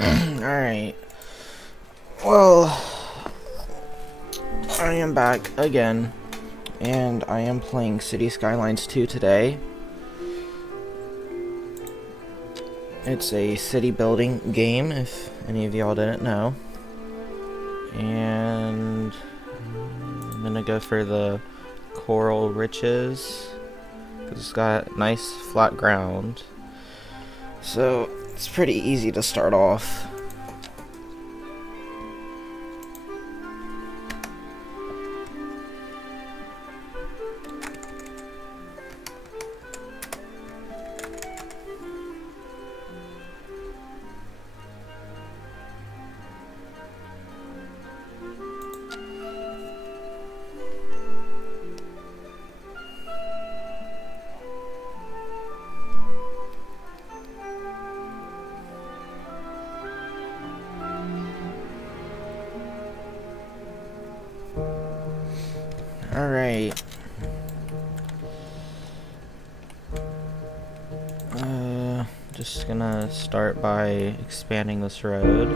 Alright. Well, I am back again, and I am playing City Skylines 2 today. It's a city building game, if any of y'all didn't know. And I'm gonna go for the coral riches, because it's got nice flat ground. So, it's pretty easy to start off. Alright. Just gonna start by expanding this road.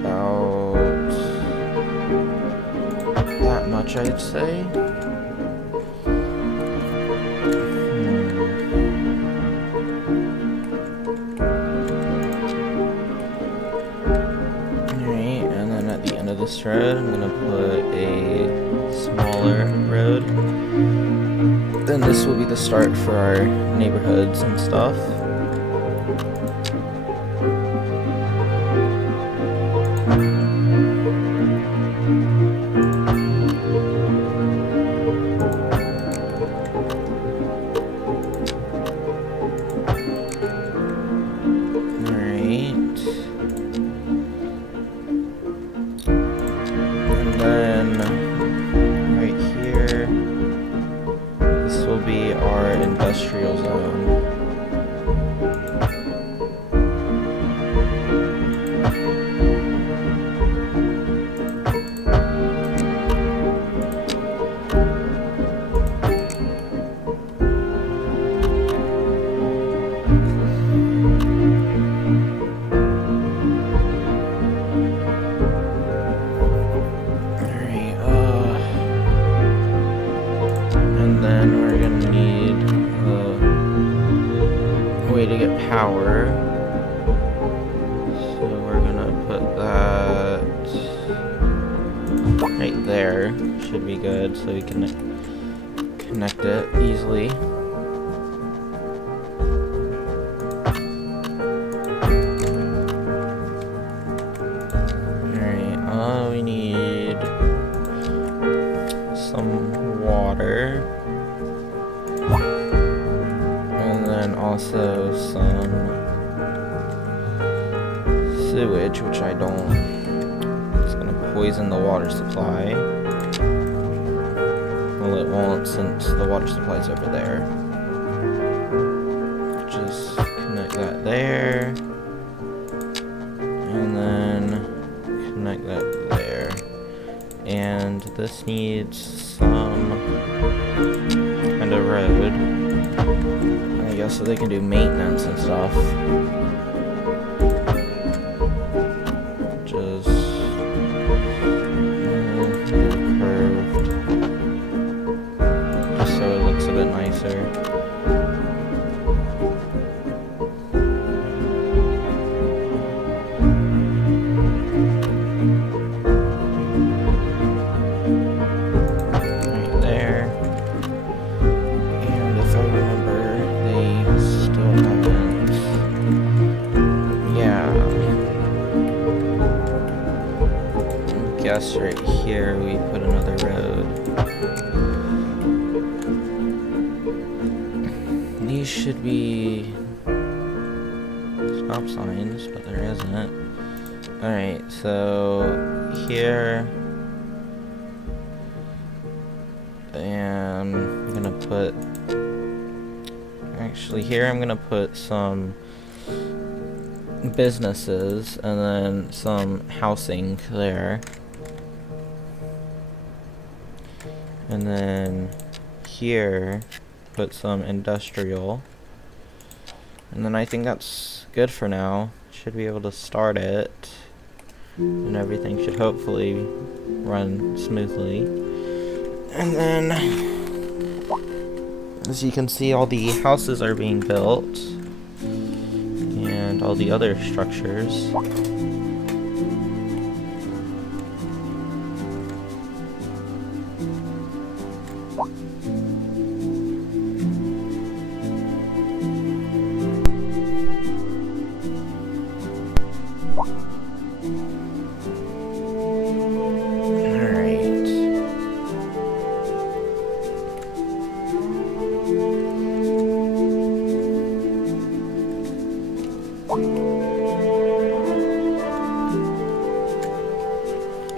About that much, I'd say. This road, I'm gonna put a smaller road. Then this will be the start for our neighborhoods and stuff. Industrial zone. And then we're gonna need way to get power, so we're gonna put that right there. Should be good, so we can connect it easily. Alright, we need some water. Also some sewage, which I don't. It's gonna poison the water supply. Well, it won't, since the water supply's over there. Just connect that there, and then connect that there. And this needs some kind of road, I guess, so they can do maintenance and stuff. Just curved, just so it looks a bit nicer. Right here we put another road. These should be stop signs, but there isn't. Alright, so here, and I'm gonna put, actually here I'm gonna put some businesses and then some housing there. And then here, put some industrial. And then I think that's good for now. Should be able to start it. And everything should hopefully run smoothly. And then, as you can see, all the houses are being built. And all the other structures.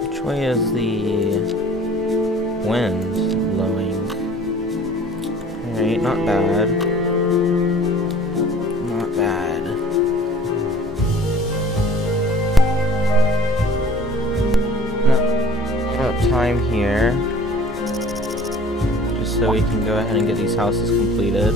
Which way is the wind blowing? Alright, not bad. Not bad. Now, about time here. Just so we can go ahead and get these houses completed.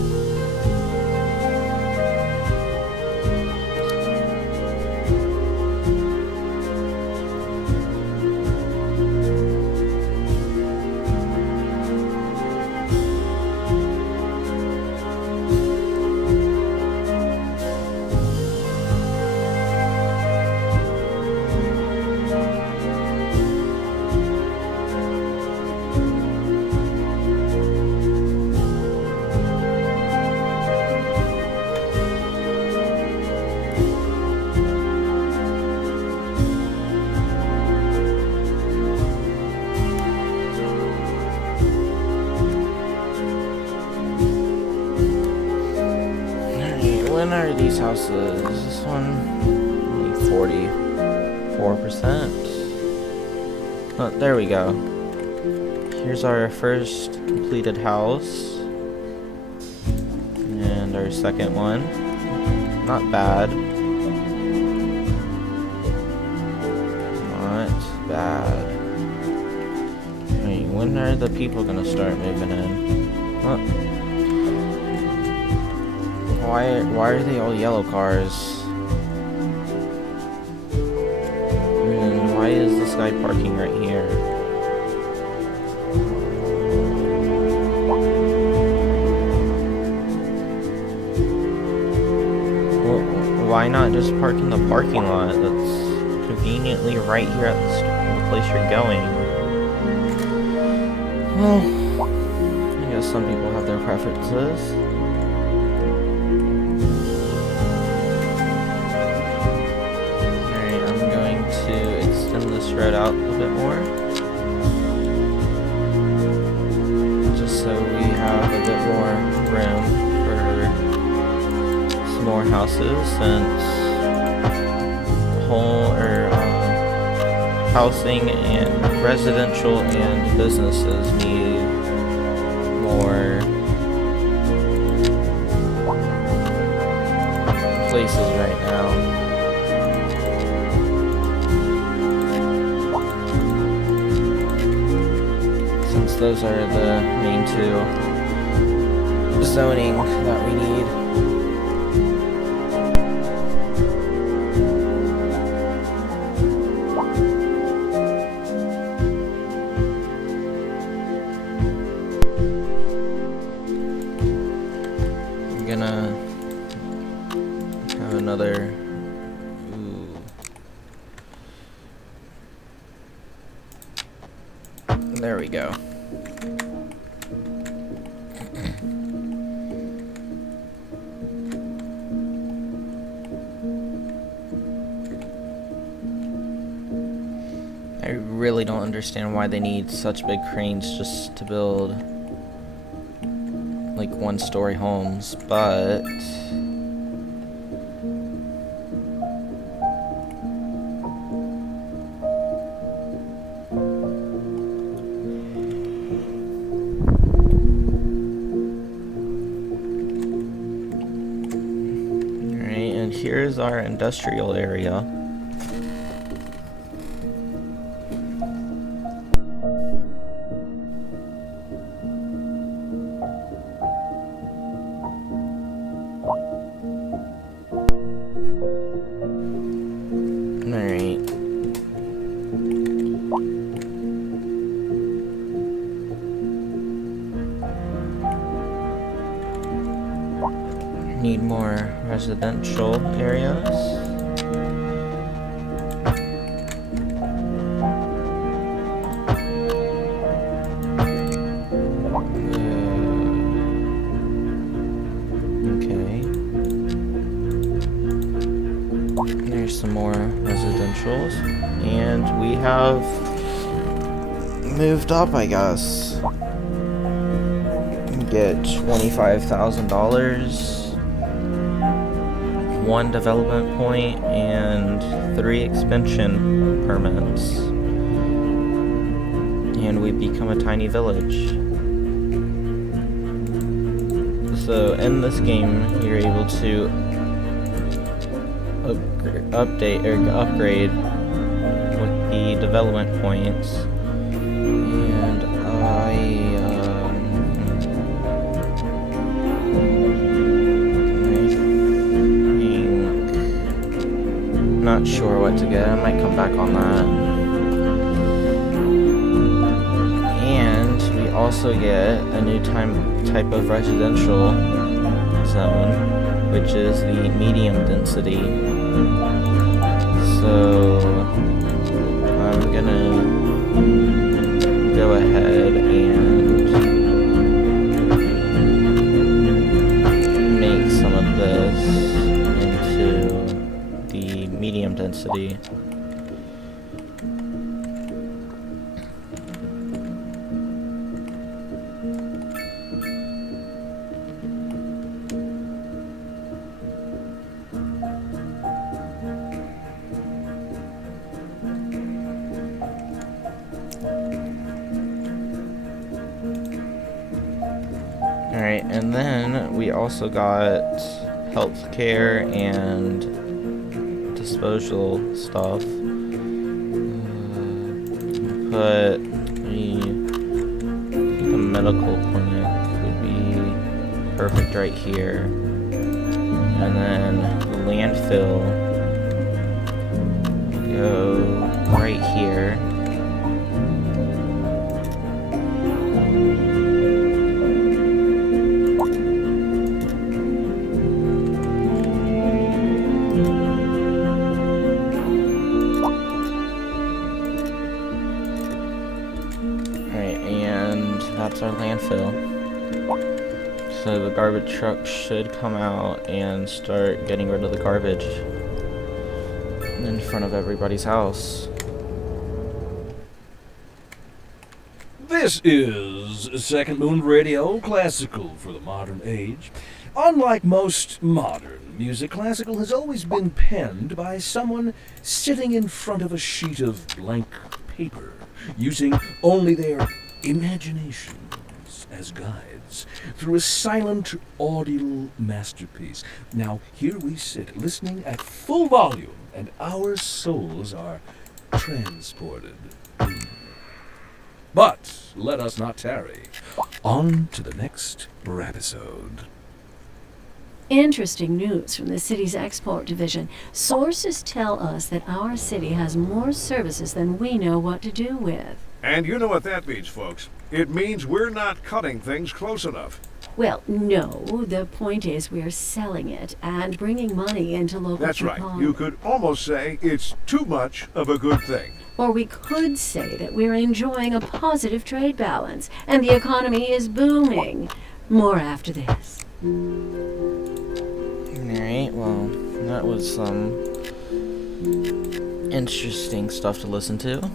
When are these houses? This one only 44%. Oh, there we go. Here's our first completed house. And our second one. Not bad. Not bad. Wait, when are the people gonna start moving in? Oh. Why are they all yellow cars? And why is this guy parking right here? Well, why not just park in the parking lot that's conveniently right here at the place you're going? Well, I guess some people have their preferences. Spread out a little bit more, just so we have a bit more room for some more houses, since housing and residential and businesses need more places right now. Those are the main two zoning that we need. I'm gonna have another. There we go. I really don't understand why they need such big cranes just to build like one-story homes, but alright, and here's our industrial area. need more residential areas. Okay. There's some more residentials. And we have moved up, I guess. Get $25,000, 1 development point, and 3 expansion permits. And we become a tiny village. So in this game, you're able to upgrade with the development points. And not sure what to get. I might come back on that. And we also get a new type of residential zone, which is the medium density. So I'm gonna go ahead and make some of this into the medium density. Alright, and then we also got healthcare and disposal stuff. But the medical clinic would be perfect right here. And then the landfill would go right here. That's our landfill. So the garbage truck should come out and start getting rid of the garbage in front of everybody's house. This is Second Moon Radio, classical for the modern age. Unlike most modern music, classical has always been penned by someone sitting in front of a sheet of blank paper, using only their imaginations as guides through a silent audial masterpiece. Now here we sit, listening at full volume, and our souls are transported. But let us not tarry. On to the next episode. Interesting news from the city's export division. Sources tell us that our city has more services than we know what to do with. And you know what that means, folks. It means we're not cutting things close enough. Well, no. The point is we're selling it and bringing money into local That's right. economy. You could almost say it's too much of a good thing. Or we could say that we're enjoying a positive trade balance and the economy is booming. More after this. Alright, well, that was some interesting stuff to listen to.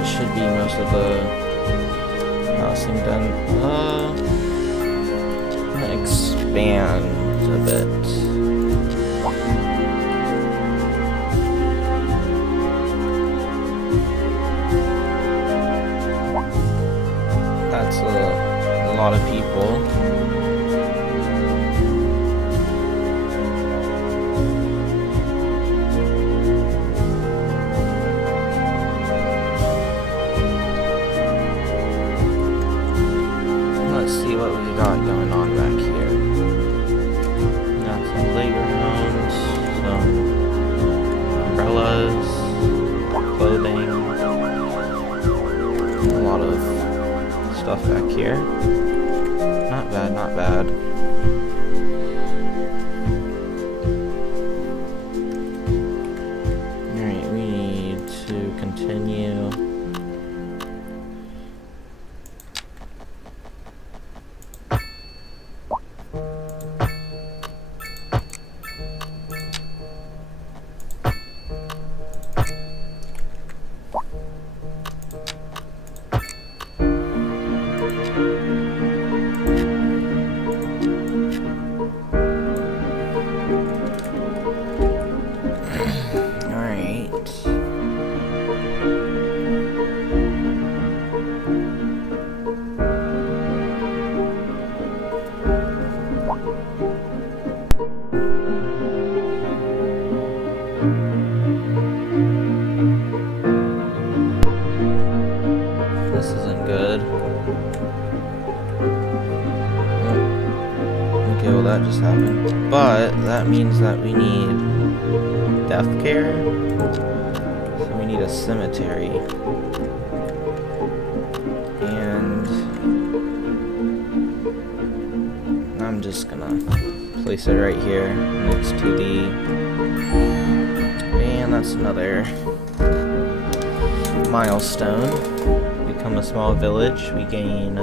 that should be most of the housing done. I'm gonna expand a bit. That's a lot of people. Let's see what we got going on back here. We got some playgrounds, some umbrellas, clothing, a lot of stuff back here. Not bad, not bad. Alright, we need to continue. This isn't good. Okay, well that just happened. But that means that we need death care. So we need a cemetery. And I'm just gonna place it right here next to the... And that's another milestone. Become a small village. We gain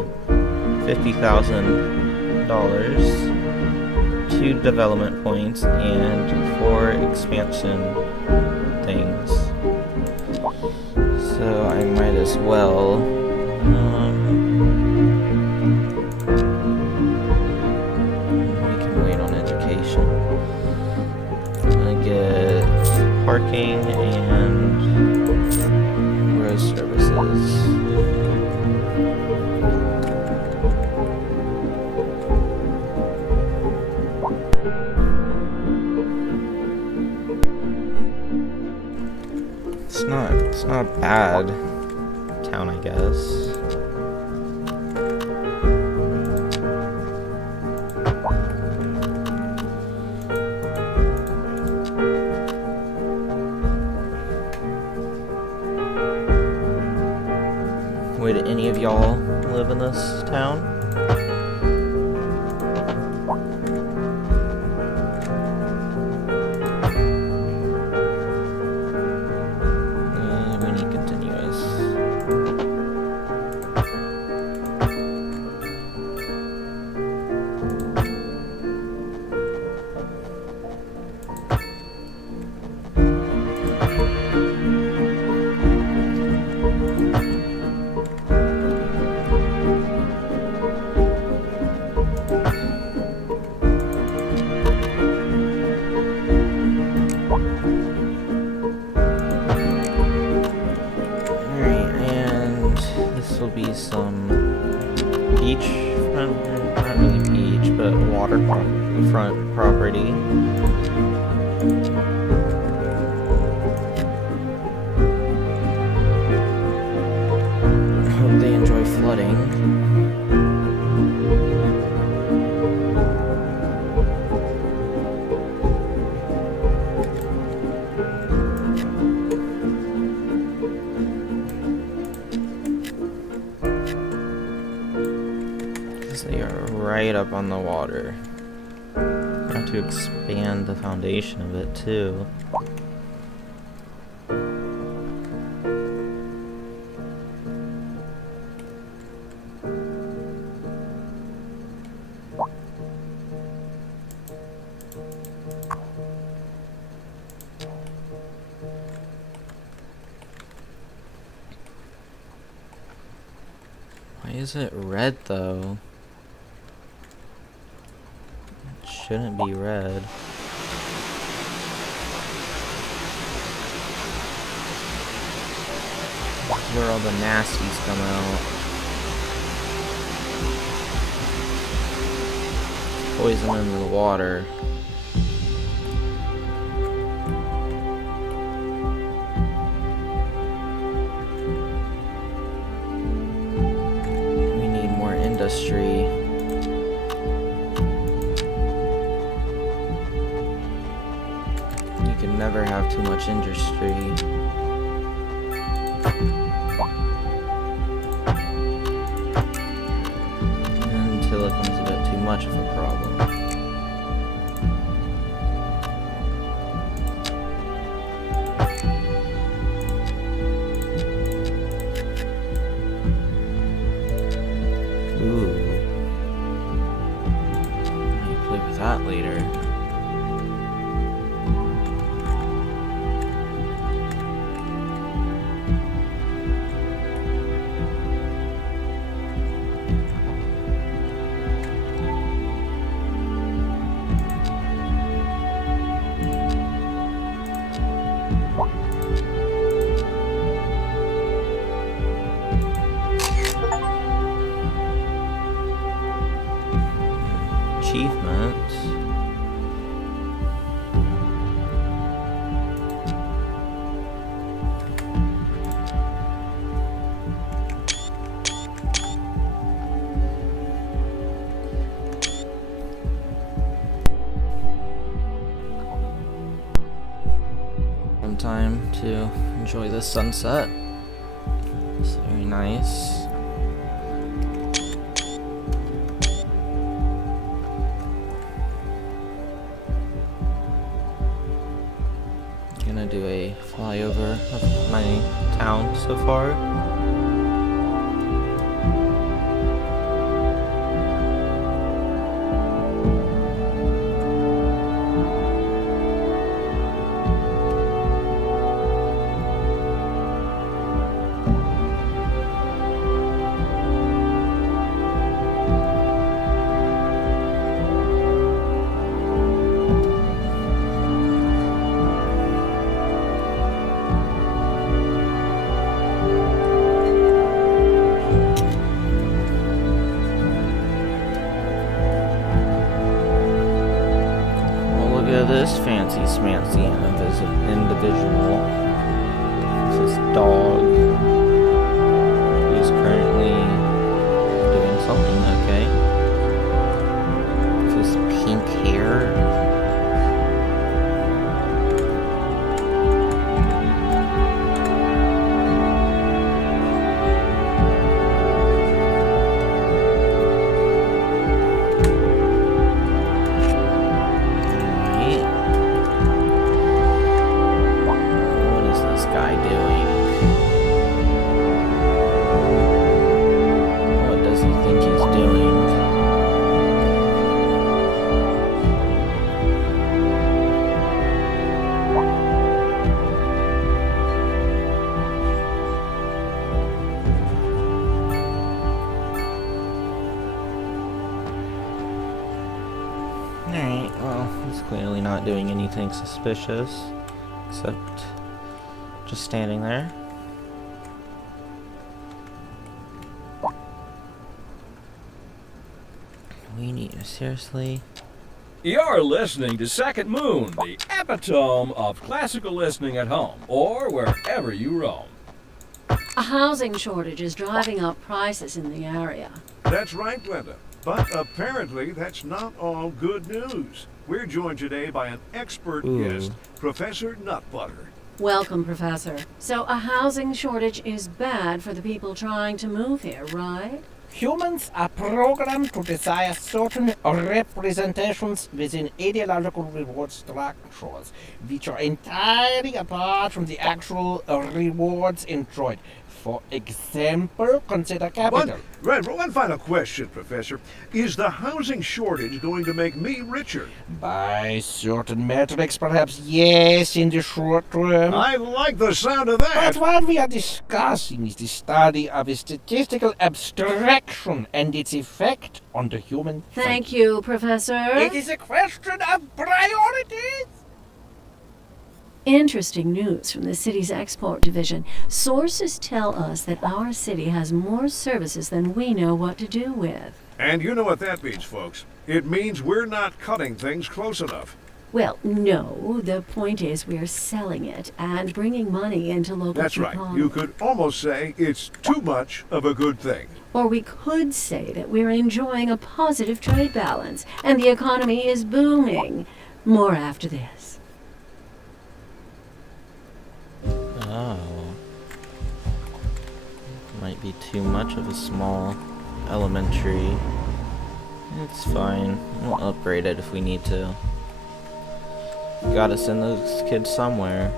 $50,000, 2 development points, and 4 expansion things. So I might as well. We can wait on education. I'm gonna get parking and road services. It's not a bad town, I guess. Would any of y'all live in this town? We need continuous. Some beachfront, not really beach, but waterfront property. I hope they enjoy flooding. They are right up on the water. I have to expand the foundation of it too. is it red though? It shouldn't be red. This is where all the nasties come out. Poison in the water. We need more industry. You can never have too much industry. Until it becomes a bit too much of a problem. Ooh. I'll play with that later. Achievements. Some time to enjoy the sunset. It's very nice. Gonna do a flyover of my town so far. Look at this fancy smancy individual. This is dog. Who's currently doing something, okay. This is pink hair. Alright, well, he's clearly not doing anything suspicious, except just standing there. We need, seriously? You're listening to Second Moon, the epitome of classical listening at home, or wherever you roam. A housing shortage is driving up prices in the area. That's right, Glenda. But apparently that's not all good news. We're joined today by an expert guest, Professor Nutbutter. Welcome, Professor. So a housing shortage is bad for the people trying to move here, right? Humans are programmed to desire certain representations within ideological reward structures, which are entirely apart from the actual rewards enjoyed. For example, consider capital. One final question, Professor. Is the housing shortage going to make me richer? By certain metrics, perhaps yes, in the short term. I like the sound of that. But what we are discussing is the study of a statistical abstraction and its effect on the human Thank psyche. you, Professor. It is a question of priorities. Interesting news from the city's export division. Sources tell us that our city has more services than we know what to do with. And you know what that means, folks. It means we're not cutting things close enough. Well, no. The point is we're selling it and bringing money into local That's right. economy. You could almost say it's too much of a good thing. Or we could say that we're enjoying a positive trade balance and the economy is booming. More after this. Oh. Might be too much of a small elementary. It's fine. We'll upgrade it if we need to. Gotta send those kids somewhere.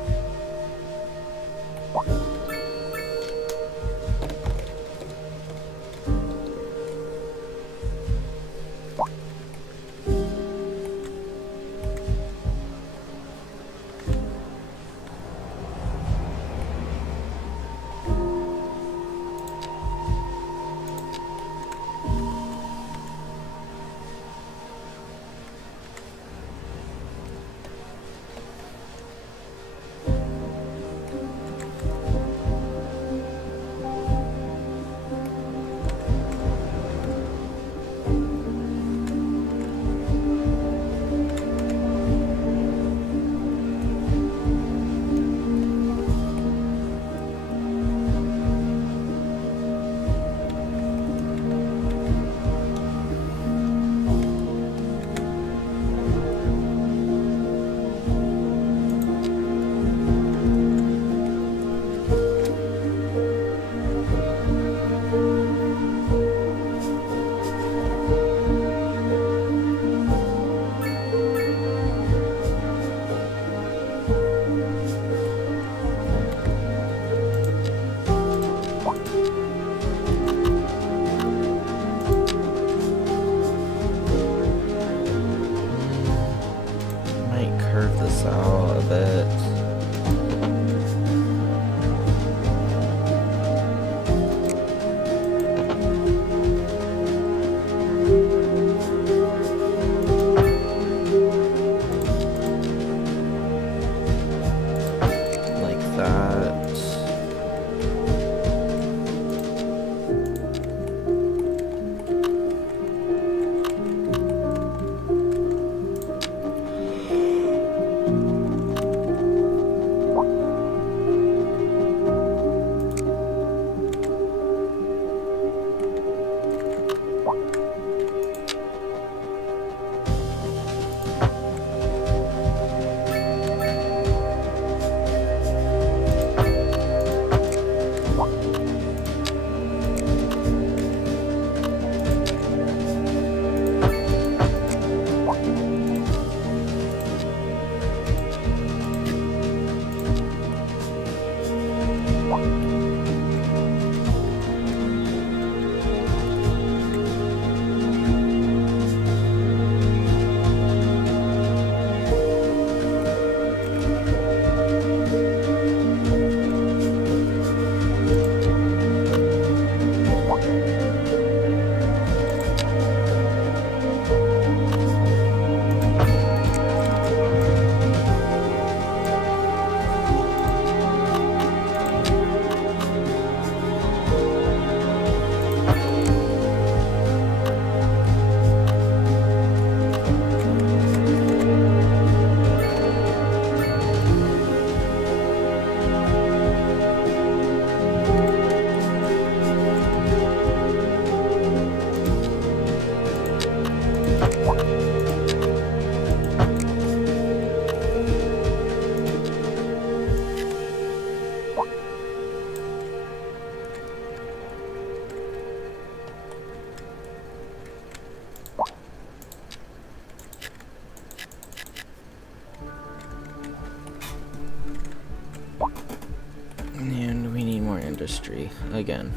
industry again.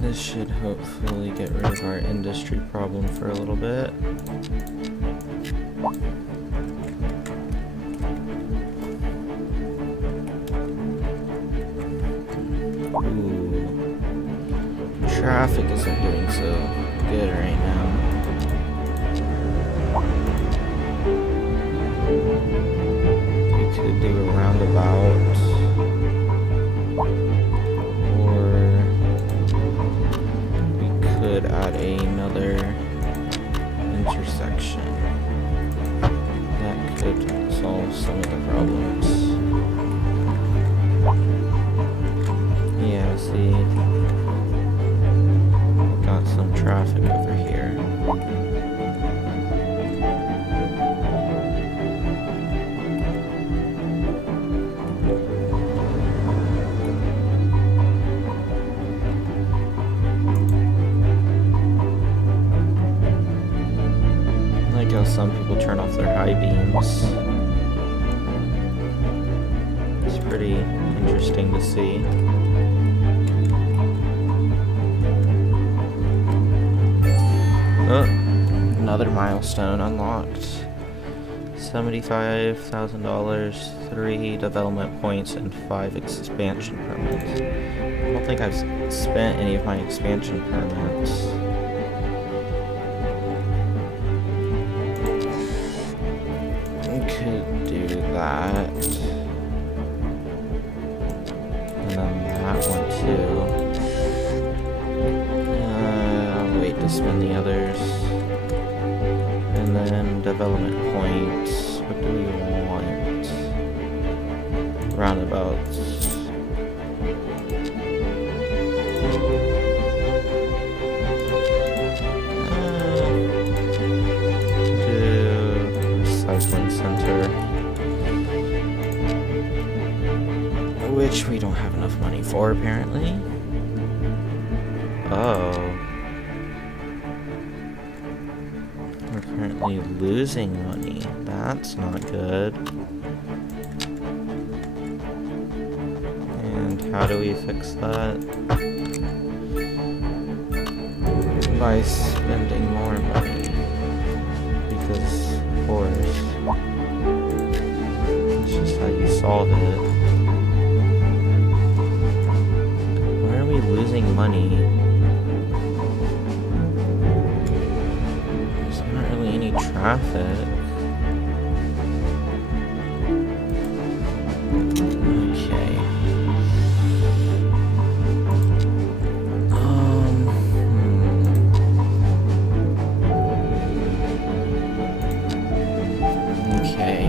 This should hopefully get rid of our industry problem for a little bit. Ooh. Traffic isn't doing so good right now. We could do a roundabout. Could add another intersection. That could solve some of the problems. Yeah, see, got some traffic over here. Some people turn off their high beams. It's pretty interesting to see. Oh, another milestone unlocked. $75,000, 3 development points, and 5 expansion permits. I don't think I've spent any of my expansion permits. Could do that. And then that one too. I'll wait to spend the others. And then development points. What do we want? Roundabouts. Center, which we don't have enough money for apparently. Oh, we're currently losing money. That's not good. And how do we fix that? By spending more money, because of course. Just how you solve it. Why are we losing money? There's not really any traffic. Okay. Okay.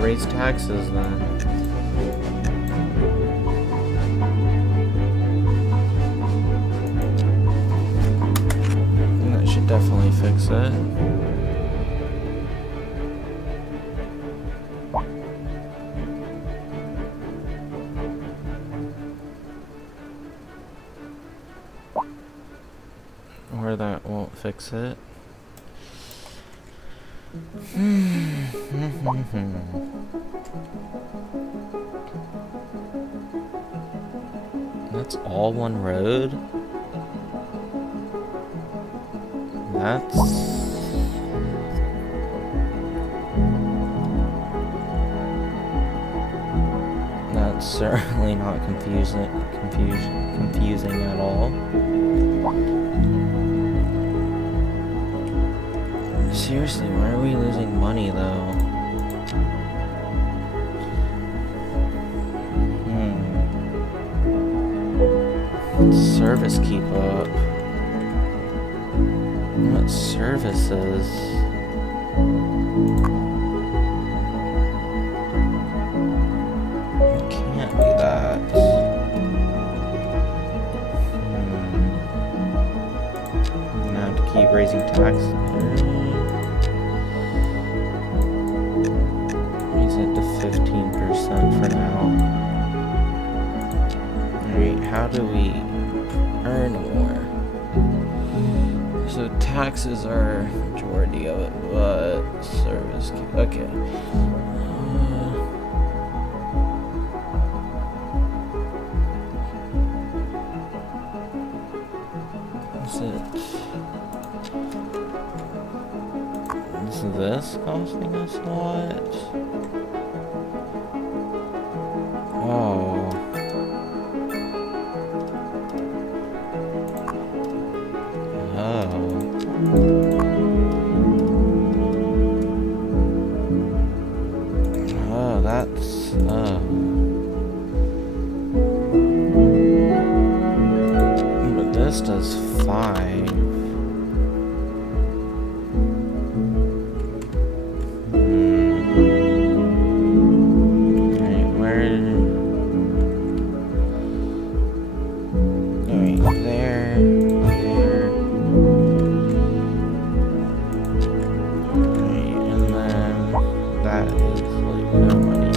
Raise taxes then. That should definitely fix it. Or that won't fix it. That's all one road? That's certainly not confusing at all. Seriously, why are we losing money though? Service keep up. What services? It can't be that. I'm gonna have to keep raising taxes. Raise it to 15% for now. Alright, how do we earn more? So taxes are majority of it, but service. Okay. Is this costing us a lot? Oh. Oh, that's but this does 5. Alright, where? Alright, there. Alright, and then that is like no money.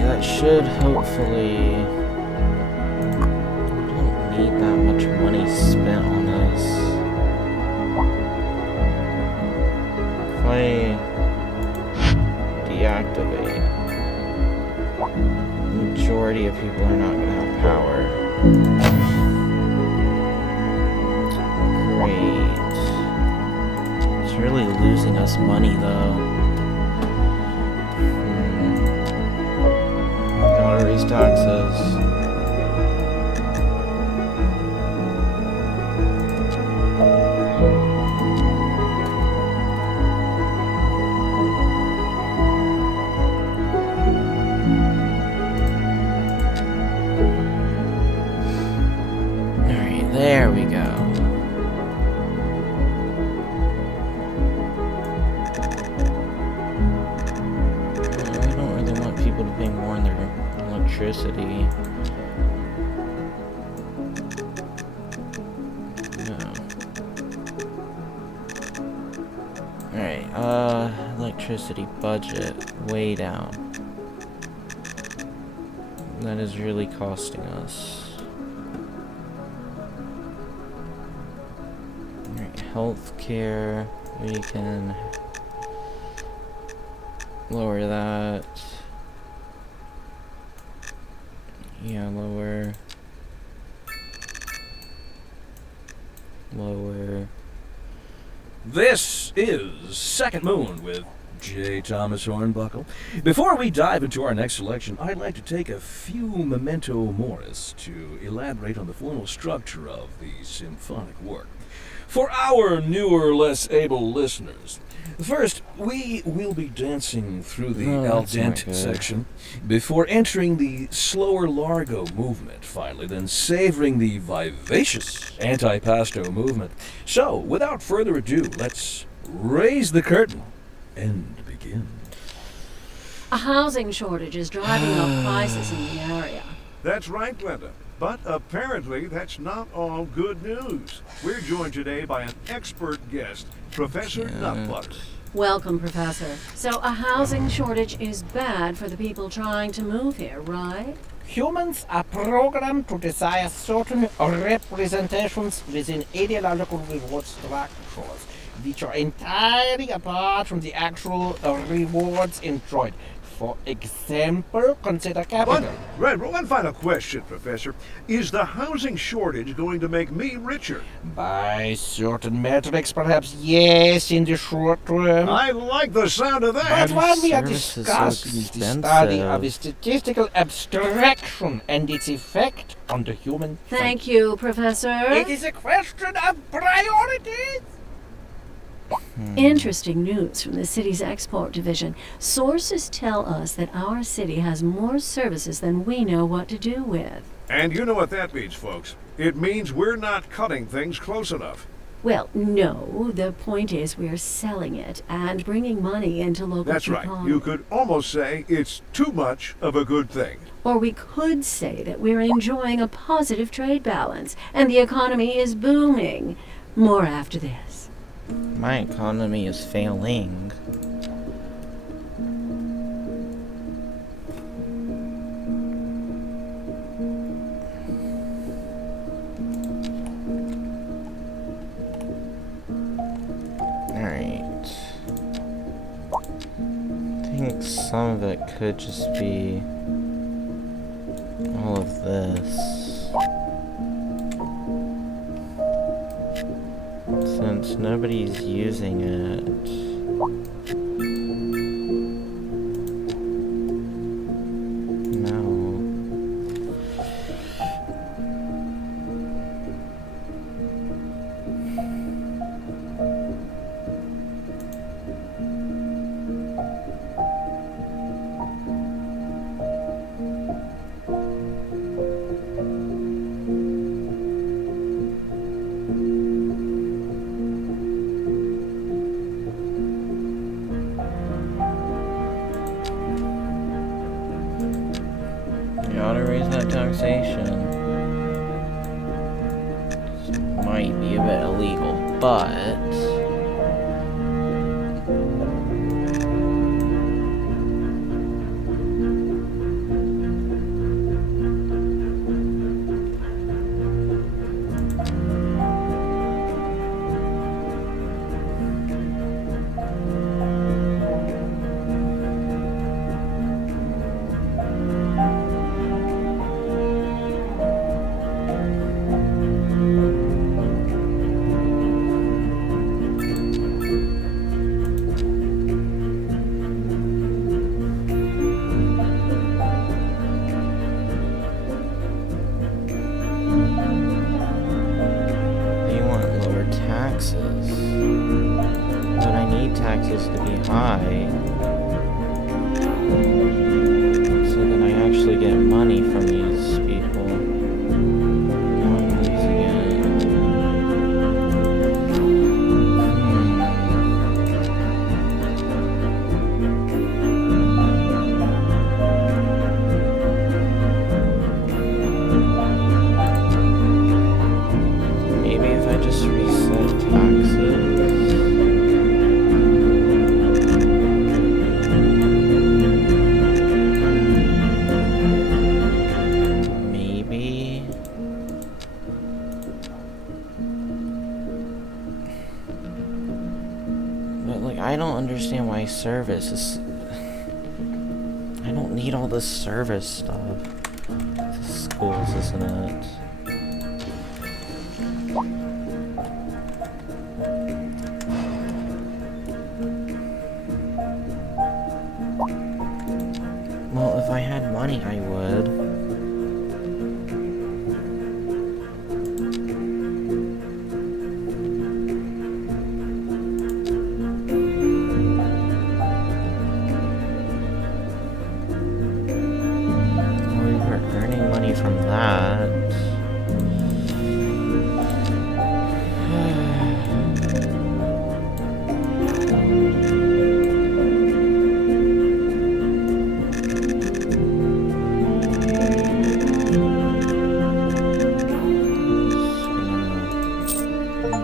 That should hopefully. I don't need that much money spent on this. If I deactivate, the majority of people are not going to have power. Great. It's really losing us money though. Raise taxes. Alright, there we go. We don't really want people to pay more in their electricity. No. Alright, electricity budget way down. That is really costing us. Alright, healthcare, we can lower that. Yeah, lower. This is Second Moon with J. Thomas Hornbuckle. Before we dive into our next selection, I'd like to take a few memento moris to elaborate on the formal structure of the symphonic work. For our newer, less able listeners, first, we will be dancing through the al dente section before entering the slower largo movement, finally, then savoring the vivacious antipasto movement. So, without further ado, let's raise the curtain and begin. A housing shortage is driving up prices in the area. That's right, Glenda. But apparently that's not all good news. We're joined today by an expert guest, Professor Nutbutter. Welcome, Professor. So a housing shortage is bad for the people trying to move here, right? Humans are programmed to desire certain representations within ideological reward structures, which are entirely apart from the actual rewards enjoyed. For example, consider capital. One final question, Professor. Is the housing shortage going to make me richer? By certain metrics, perhaps yes, in the short term. I like the sound of that. But while we are Service is so discussing the expensive. study of a statistical abstraction and its effect on the human Thank you, Professor. It is a question of priorities. Interesting news from the city's export division. Sources tell us that our city has more services than we know what to do with. And you know what that means, folks. It means we're not cutting things close enough. Well, no. The point is we're selling it and bringing money into local That's right. economy. You could almost say it's too much of a good thing. Or we could say that we're enjoying a positive trade balance and the economy is booming. More after this. My economy is failing. Alright. I think some of it could just be all of this. Since nobody's using it. No. You ought to raise that taxation. This might be a bit illegal, but they want lower taxes. But I need taxes to be high. So that I actually get money from these people. Now I'm losing it. Maybe if I just reset taxes. Maybe. But like, I don't understand why service is. I don't need all this service stuff. This is schools, isn't it? Well, if I had money, I would. We were earning money from that.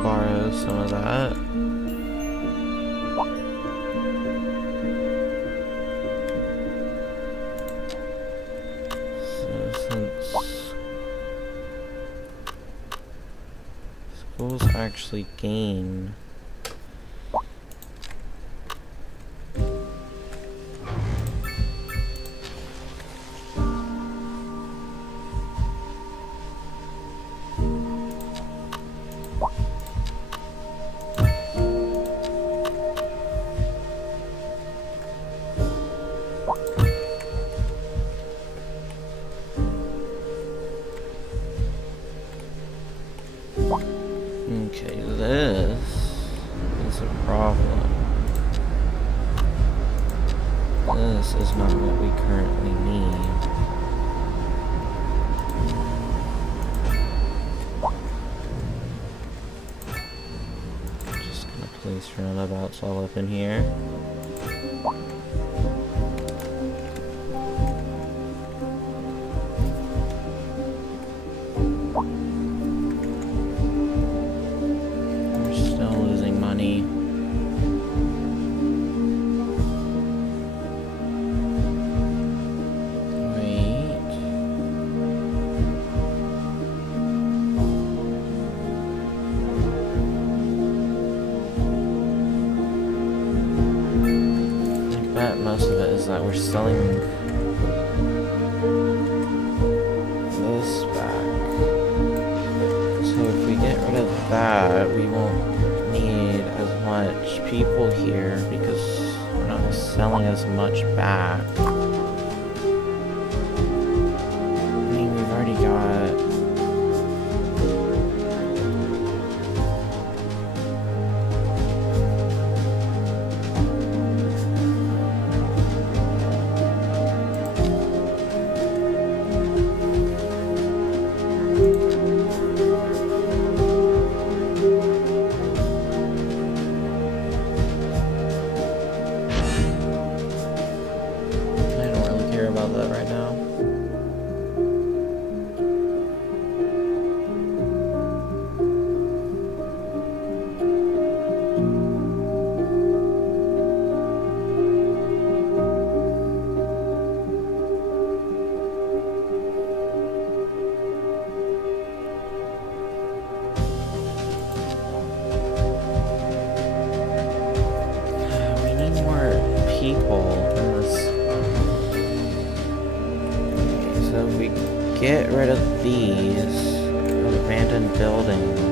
Borrow some of that. So since schools actually gain okay, this is a problem. This is not what we currently need. These runabouts all up in here. We're still losing money. Most of it is that we're selling this back. So if we get rid of that, we won't need as much people here because we're not selling as much back. I mean, we've already got... Get rid of these abandoned buildings.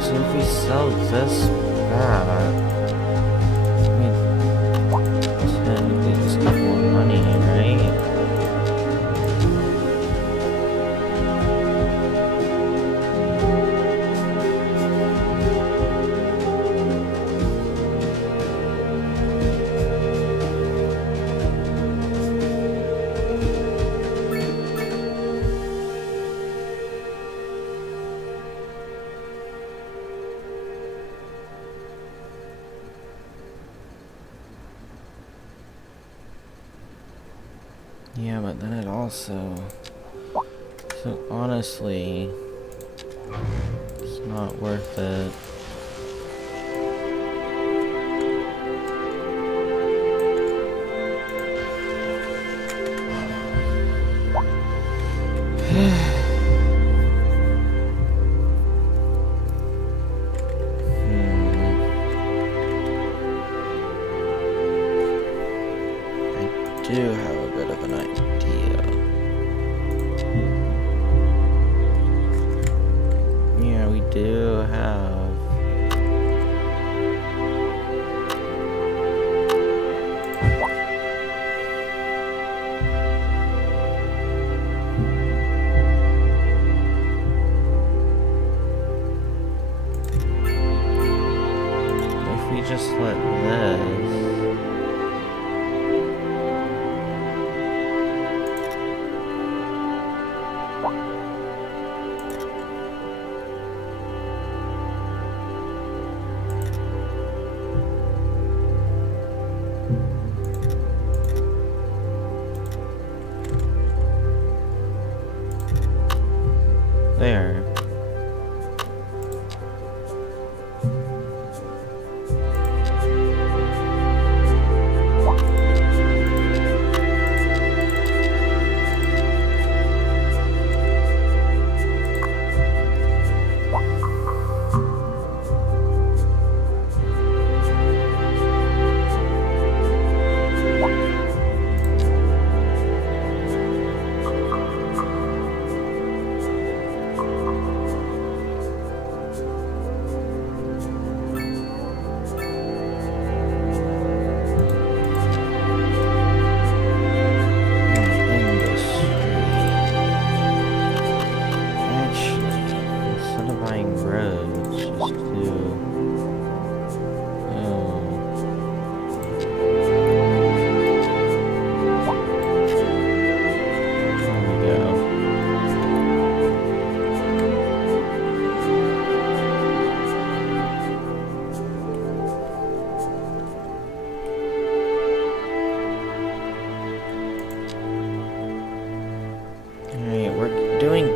So if we sell this back, we technically just get more money, right? Yeah, but then it also... So honestly, it's not worth it. I do have a bit of an idea. Yeah, we do have... If we just let this... There.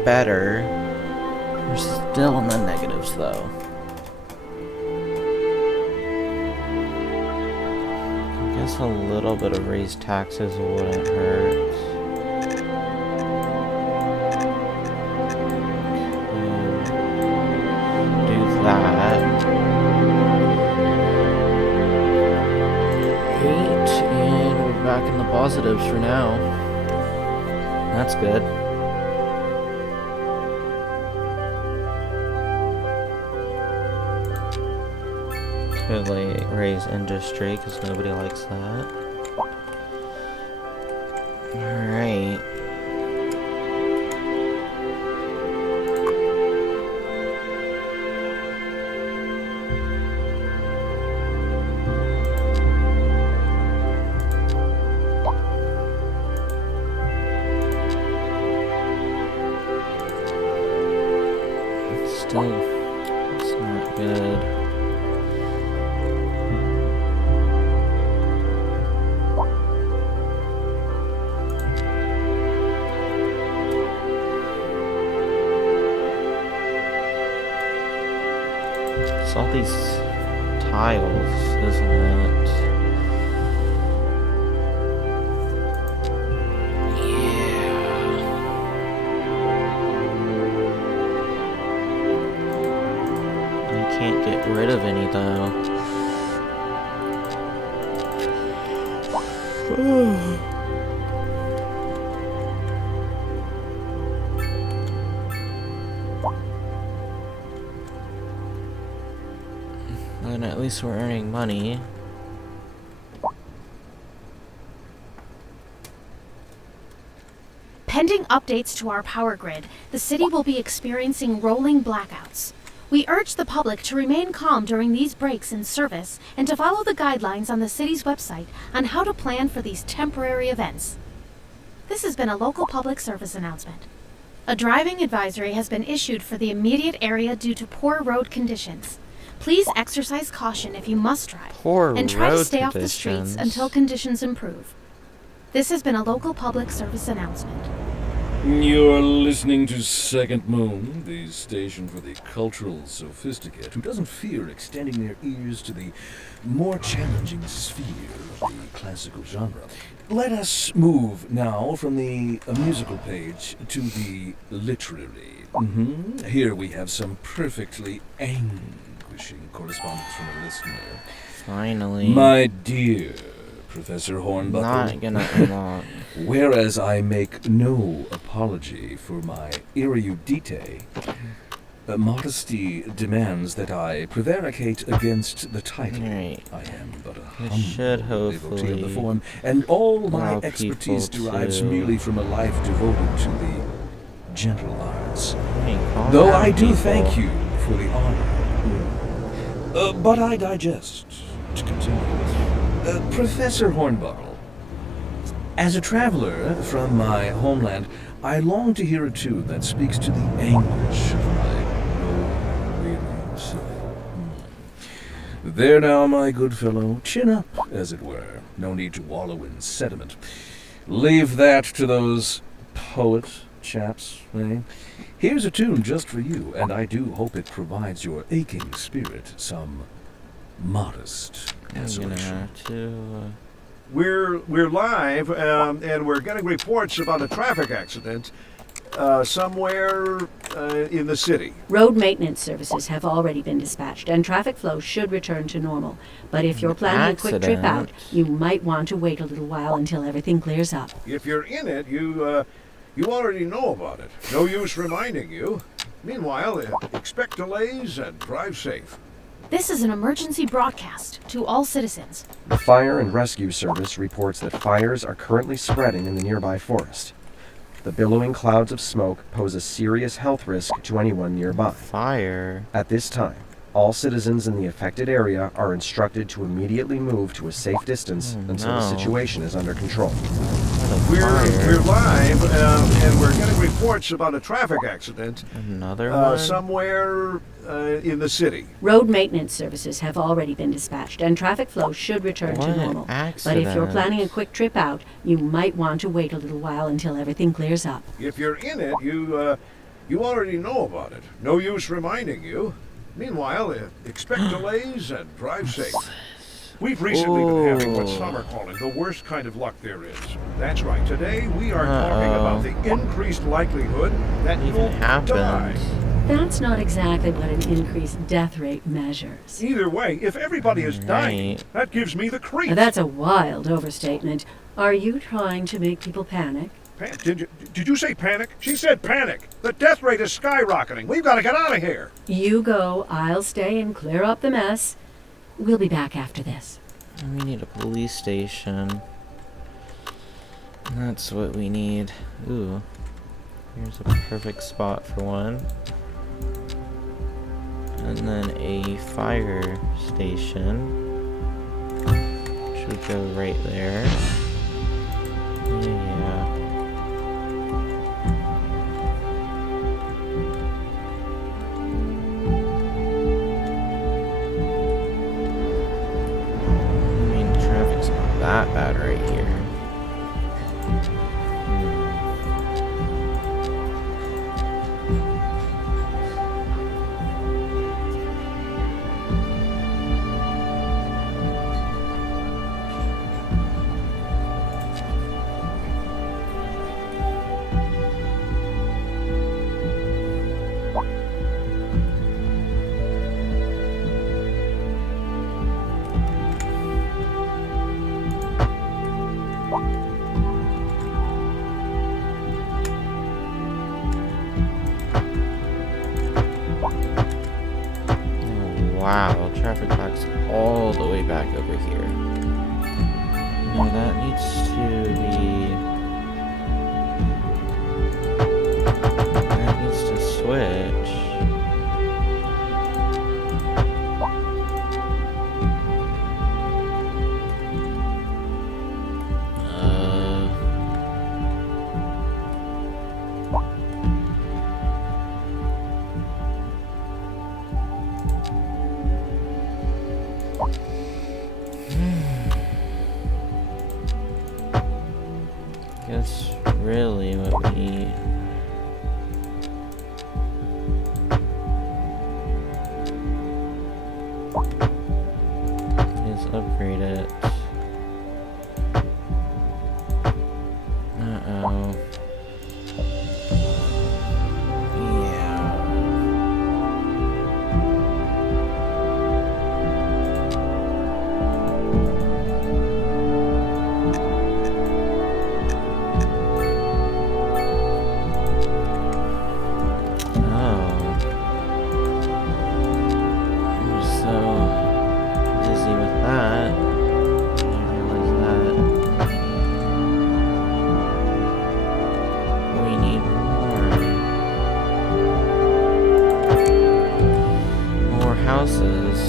better. We're still in the negatives, though. I guess a little bit of raised taxes wouldn't hurt. Do that. 8, and we're back in the positives for now. That's good. Could like raise industry because nobody likes that. Alright. Still, it's not good. It's all these tiles, isn't it? Can't get rid of any though. And at least we're earning money. Pending updates to our power grid, the city will be experiencing rolling blackouts. We urge the public to remain calm during these breaks in service and to follow the guidelines on the city's website on how to plan for these temporary events. This has been a local public service announcement. A driving advisory has been issued for the immediate area due to poor road conditions. Please exercise caution if you must drive, and try to stay off the streets until conditions improve. This has been a local public service announcement. You're listening to Second Moon, the station for the cultural sophisticate who doesn't fear extending their ears to the more challenging sphere of the classical genre. Let us move now from the musical page to the literary. Here we have some perfectly anguishing correspondence from a listener. Finally. My dear Professor Hornbuckle. Not gonna unlock. Whereas I make no apology for my erudite, modesty demands that I prevaricate against the title. Right. I am but a We should humble devotee of the hopefully form, and all my allow expertise people derives to- merely from a life devoted to the gentle arts. Hey, calm Though down, I do people. thank you for the honor. But I digest. To continue. Professor Hornbuckle, as a traveler from my homeland, I long to hear a tune that speaks to the anguish of my weary soul. There now, my good fellow, chin up, as it were. No need to wallow in sentiment. Leave that to those poet chaps, eh? Here's a tune just for you, and I do hope it provides your aching spirit some modest I'm gonna consolation. have to. We're live, and we're getting reports about a traffic accident somewhere in the city. Road maintenance services have already been dispatched, and traffic flow should return to normal. But if you're planning a quick trip out, Accident. you might want to wait a little while until everything clears up. If you're in it, you already know about it. No use reminding you. Meanwhile, expect delays and drive safe. This is an emergency broadcast to all citizens. The Fire and Rescue Service reports that fires are currently spreading in the nearby forest. The billowing clouds of smoke pose a serious health risk to anyone nearby. Fire. At this time, all citizens in the affected area are instructed to immediately move to a safe distance until the no. situation is under control. What a We're fire. live, and we're getting reports about a traffic accident Another one? somewhere in the city. Road maintenance services have already been dispatched, and traffic flow should return What to an normal. But accident. if you're planning a quick trip out, you might want to wait a little while until everything clears up. If you're in it, you You already know about it. No use reminding you. Meanwhile, expect delays and drive safe. We've recently been having what some are calling the worst kind of luck there is. That's right. Today we are talking about the increased likelihood that you'll die. That's not exactly what an increased death rate measures. Either way, if everybody is dying, that gives me the creeps. That's a wild overstatement. Are you trying to make people panic? Did you say panic? She said panic. The death rate is skyrocketing. We've got to get out of here. You go, I'll stay and clear up the mess. We'll be back after this. We need a police station. That's what we need. Ooh. Here's a perfect spot for one. And then a fire station. Which would go right there. Yeah. That bad right here. Wow, traffic lights all the way back over here. Now that needs to be... That needs to switch. That's really what we need. Let's upgrade it. Uh-oh. Houses.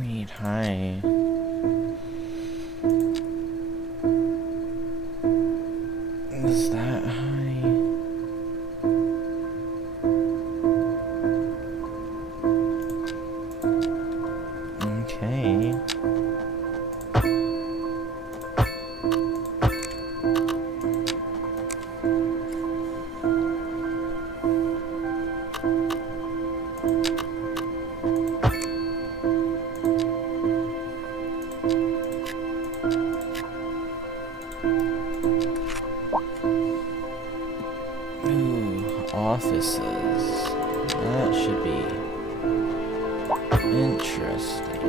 We need high. Is that high? Okay. places. That should be interesting.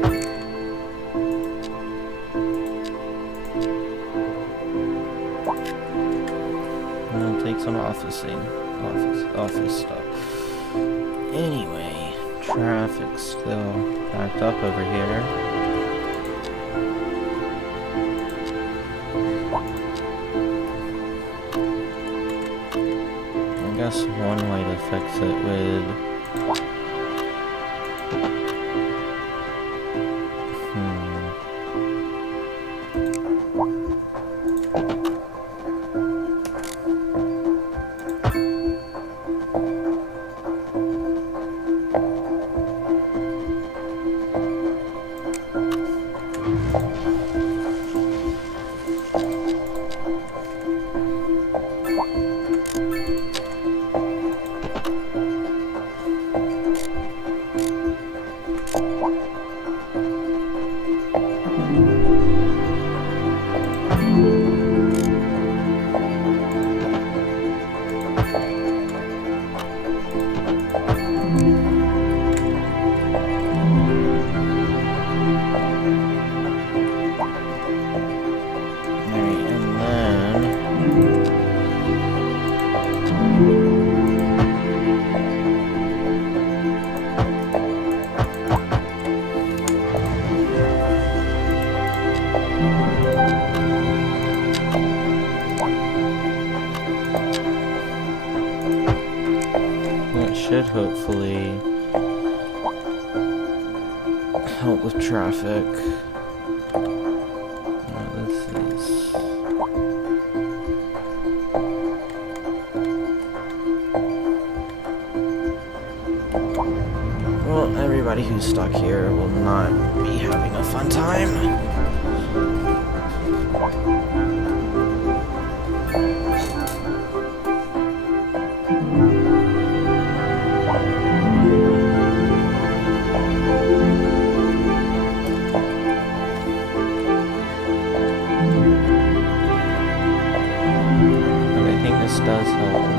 I'll take some office stuff. Anyway, traffic's still backed up over here. I guess one way to fix it would... should hopefully help with traffic. This is... Well, everybody who's stuck here will not be having a fun time. Does help I'm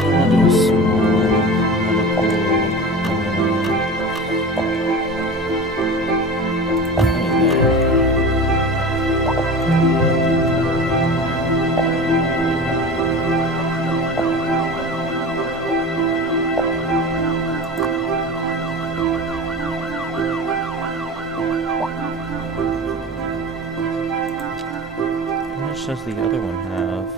gonna do a small does the other one have?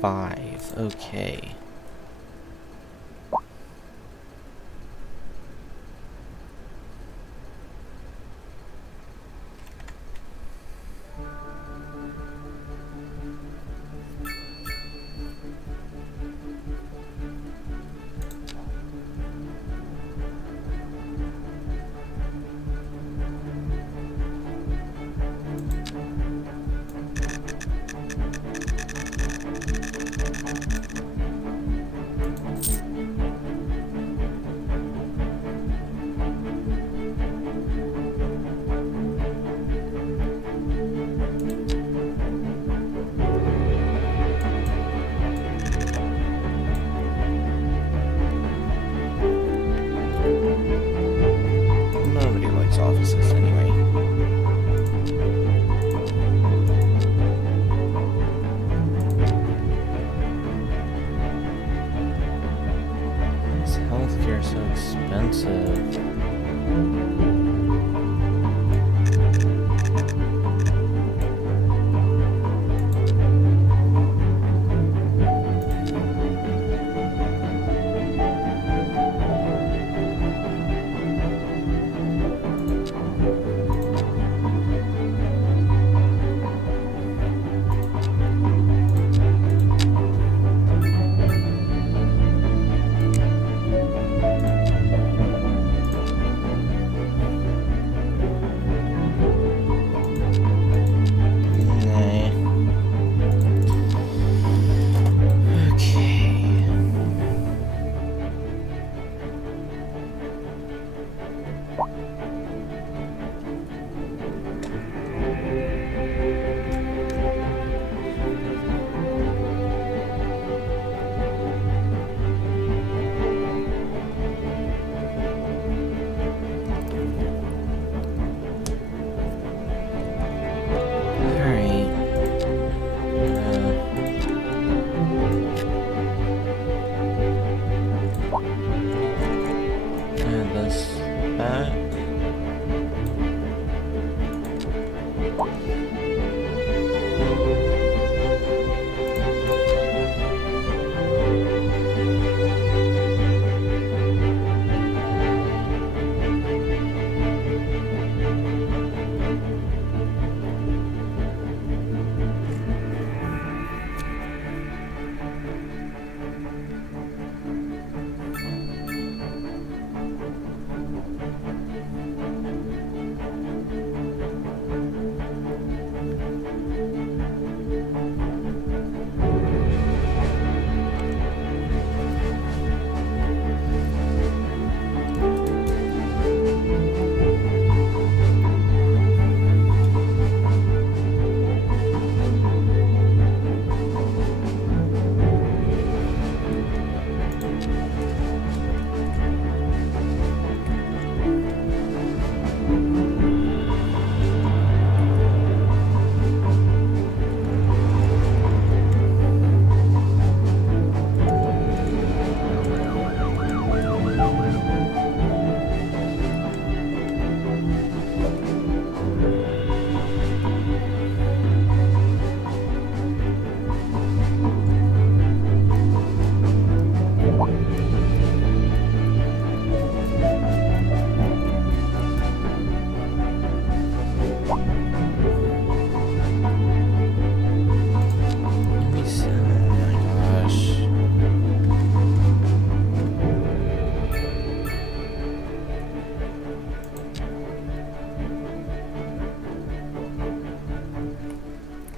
5. Okay.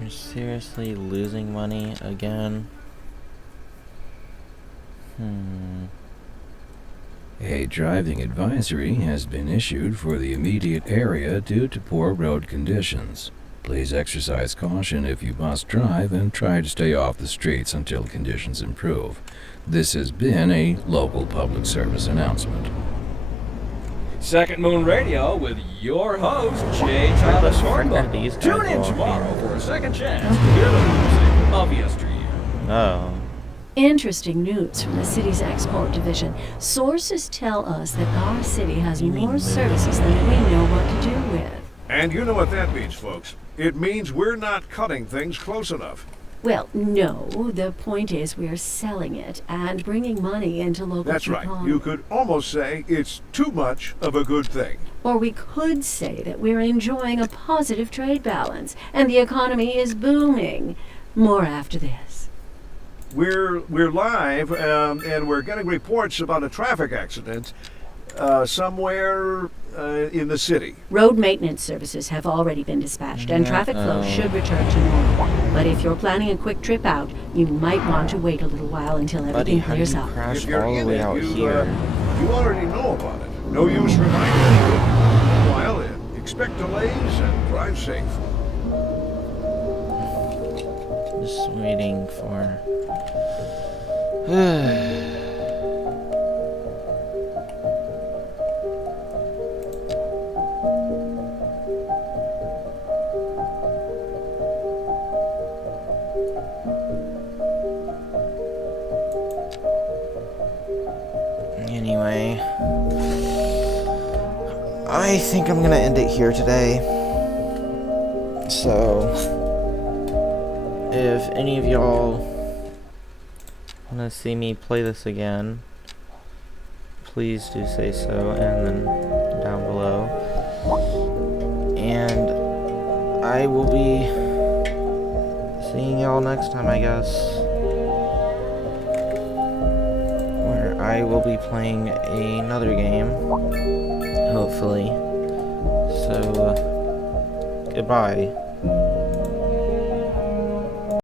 Seriously losing money again? A driving advisory has been issued for the immediate area due to poor road conditions. Please exercise caution if you must drive and try to stay off the streets until conditions improve. This has been a local public service announcement. Second Moon Radio with your host, Jay Thomas frick these Hornbuckle. guys Tune in walking? tomorrow for a second chance to hear the music of yesteryear. Oh. Interesting news from the city's export division. Sources tell us that our city has more services than we know what to do with. And you know what that means, folks. It means we're not cutting things close enough. Well, no. The point is we're selling it and bringing money into local That's right. economy. You could almost say it's too much of a good thing. Or we could say that we're enjoying a positive trade balance and the economy is booming. More after this. We're live, and we're getting reports about a traffic accident somewhere in the city. Road maintenance services have already been dispatched and traffic flow should return to normal. But if you're planning a quick trip out, you might want to wait a little while until Buddy, everything how did clears you up. crash If you're all the in way it, out you here? already know about it. No use reminding you. Meanwhile, expect delays and drive safe. Just waiting for... Anyway, I think I'm gonna end it here today. So, if any of y'all want to see me play this again, please do say so, and then down below. And I will be seeing y'all next time, I guess, where I will be playing another game, hopefully. So, goodbye.